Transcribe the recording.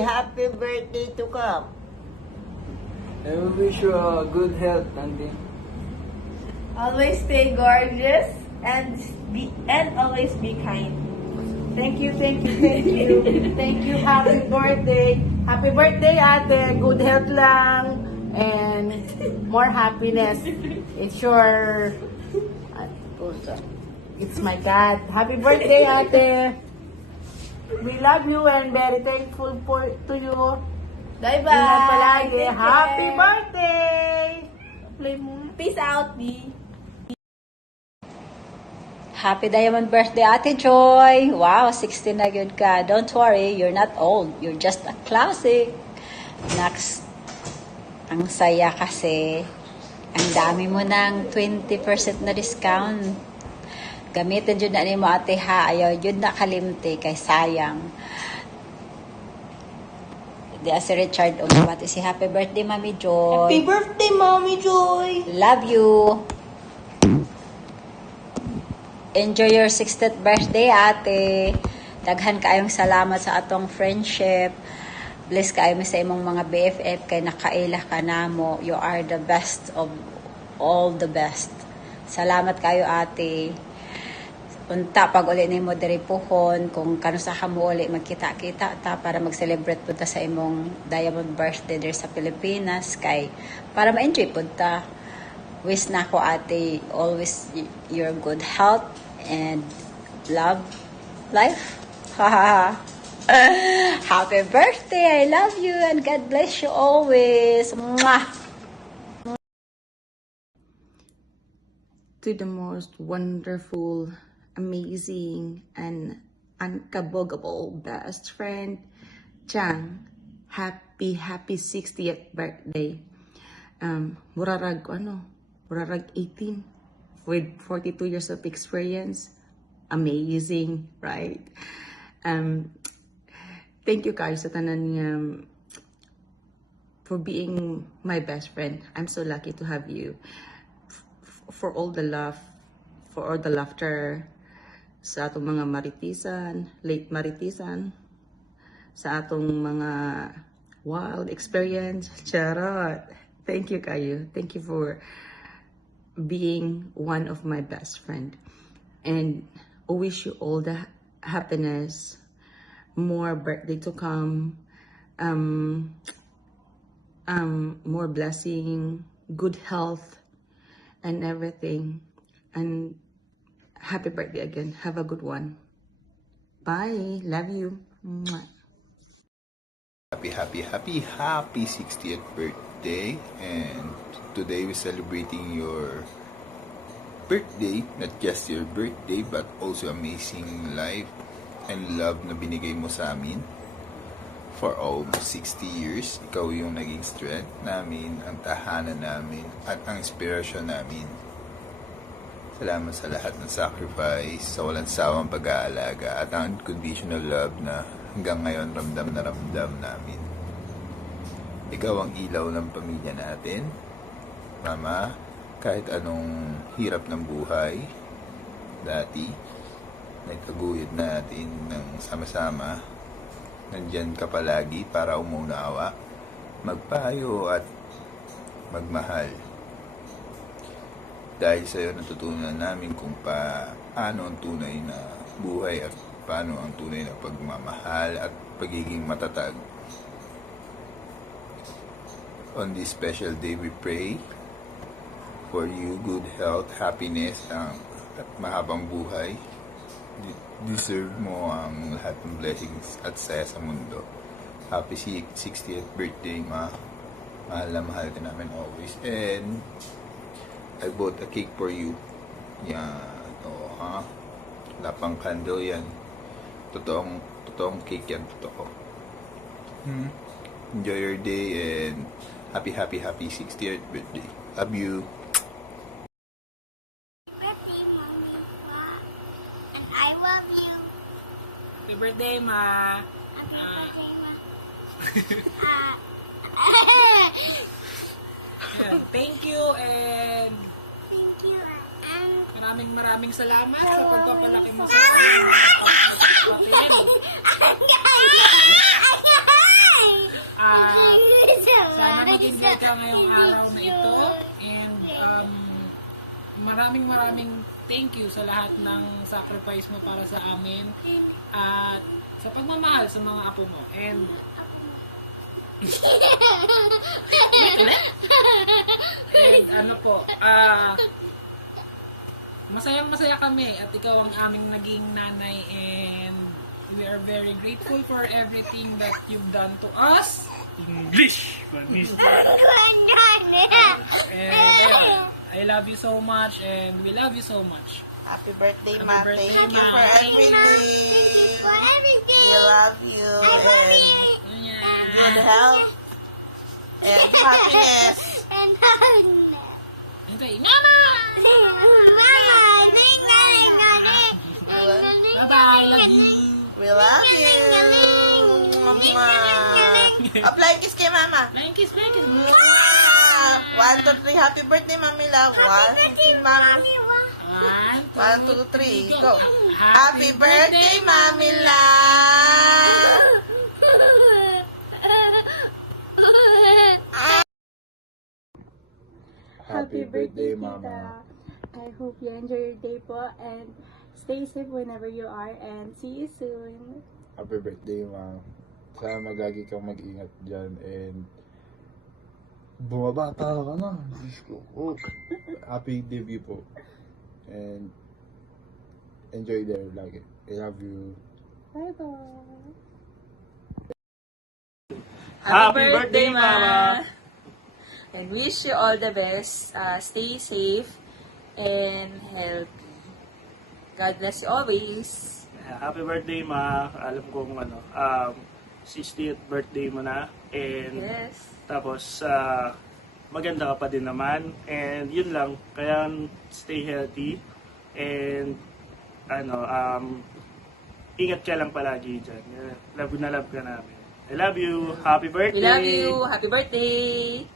happy birthday to come. I will wish you a good health, Auntie. Always stay gorgeous and always be kind. Thank you. Thank you. Happy birthday. Happy birthday, ate. Good health lang. And more happiness. It's your... It's my dad. Happy birthday, ate. We love you and very thankful to you. Bye-bye. Ingat palagi. Take care. Happy birthday! Play mo. Peace out, B. Happy Diamond birthday, Ate Joy! Wow, 16 na yun ka. Don't worry, you're not old. You're just a classic. Next, ang saya kasi, ang dami mo ng 20% na discount. Gamitin yun na ni mo, ate ha. Ayaw yun na kalimti, kay sayang. Di si Richard, umabati si happy birthday, Mami Joy. Happy birthday, Mommy Joy! Love you! Enjoy your 60th birthday, ate. Daghan kaayong salamat sa atong friendship. Bless kayo sa imong mga BFF kay nakaila ka namo. You are the best of all the best. Salamat kayo, ate. Unta pag uli nimo diri puhon kung kano sa kamo uli magkita-kita ta para mag-celebrate punta sa imong Diamond birthday there sa Pilipinas kay para ma-enjoy punta. Wish na ko, ate, always your good health and love life. Happy birthday! I love you and God bless you always. Mwah! To the most wonderful, amazing, and unkabogable best friend, Chang, happy 60th birthday. Murarag 18 with 42 years of experience. Amazing, right? Thank you guys sa tanan niya for being my best friend. I'm so lucky to have you. For all the love, for all the laughter sa atong mga maritisan, late maritisan, sa atong mga wild experience. Charot! Thank you kayo. Thank you for being one of my best friend. And I wish you all the happiness, more birthday to come, more blessing, good health, and everything. And happy birthday again. Have a good one. Bye. Love you. Mwah. Happy 60th birthday, and today we're celebrating your birthday, not just your birthday but also amazing life and love na binigay mo sa amin for almost 60 years. Ikaw yung naging strength namin, ang tahanan namin at ang inspirasyon namin. Salamat sa lahat ng sacrifice, sa walang sawang pag-aalaga at ang unconditional love na hanggang ngayon ramdam na ramdam namin. Ikaw ang ilaw ng pamilya natin, Mama. Kahit anong hirap ng buhay dati, nagtaguyod natin ng sama-sama, nandyan ka palagi para umunawa, magpayo at magmahal. Dahil sa iyo natutunan namin kung paano ang tunay na buhay at paano ang tunay na pagmamahal at pagiging matatag. On this special day, we pray for you good health, happiness, at mahabang buhay. Deserve mo ang lahat ng blessings at saya sa mundo. Happy 60th birthday, Ma. Mahal na mahal ka namin always. And I bought a cake for you. Yan. Ito, ha? Wala pang candle yan. Totoong cake yan. Totoo. Enjoy your day and happy 60th birthday. Love you. Birthday, Mommy, Ma. And I love you. Happy birthday, Ma. Happy birthday, Ma. Ayan, thank you and Thank you. And maraming salamat sa pagpapalaki mo sa aking mga kapatid. At sana mag-enjoy ka ngayong araw na ito. And maraming thank you sa lahat ng sacrifice mo para sa amin. At sa pagmamahal sa mga apo mo. And wait ulit. And ano po, masaya kami at ikaw ang aming naging nanay, and we are very grateful for everything that you've done to us. English! And ayun, I love you so much and we love you so much. Happy birthday, Happy Ma. birthday, Thank you Ma. for Thank you. everything. For everything. We love you. And good health. And happiness. And happiness. Okay, Mama! Mama, ding, ding, ding. Bye-bye, love you! We love you. Mama. Apply kiss kay Mama. Thank you, thank you. 1, 2, 3. Happy birthday, Mami Love. 1, 2, Mami. 1, 2, 3. Go. Happy birthday, Mami Love. Happy birthday, Mama. I hope you enjoy your day po and stay safe whenever you are and see you soon. Happy birthday, Ma. Sana magagi kang mag-ingat dyan and bumabata ka na. Diyos ko. Oh. Happy debut po. And enjoy there lagi. I love you. Bye-bye. Happy birthday, Mama! And wish you all the best. Stay safe and healthy. God bless you always. Happy birthday, Ma. Alam kong 60th birthday mo na. And Yes. tapos, maganda ka pa din naman. And yun lang. Kaya stay healthy. And ingat ka lang palagi dyan. Love na love ka namin. I love you. Happy birthday. We love you. Happy birthday.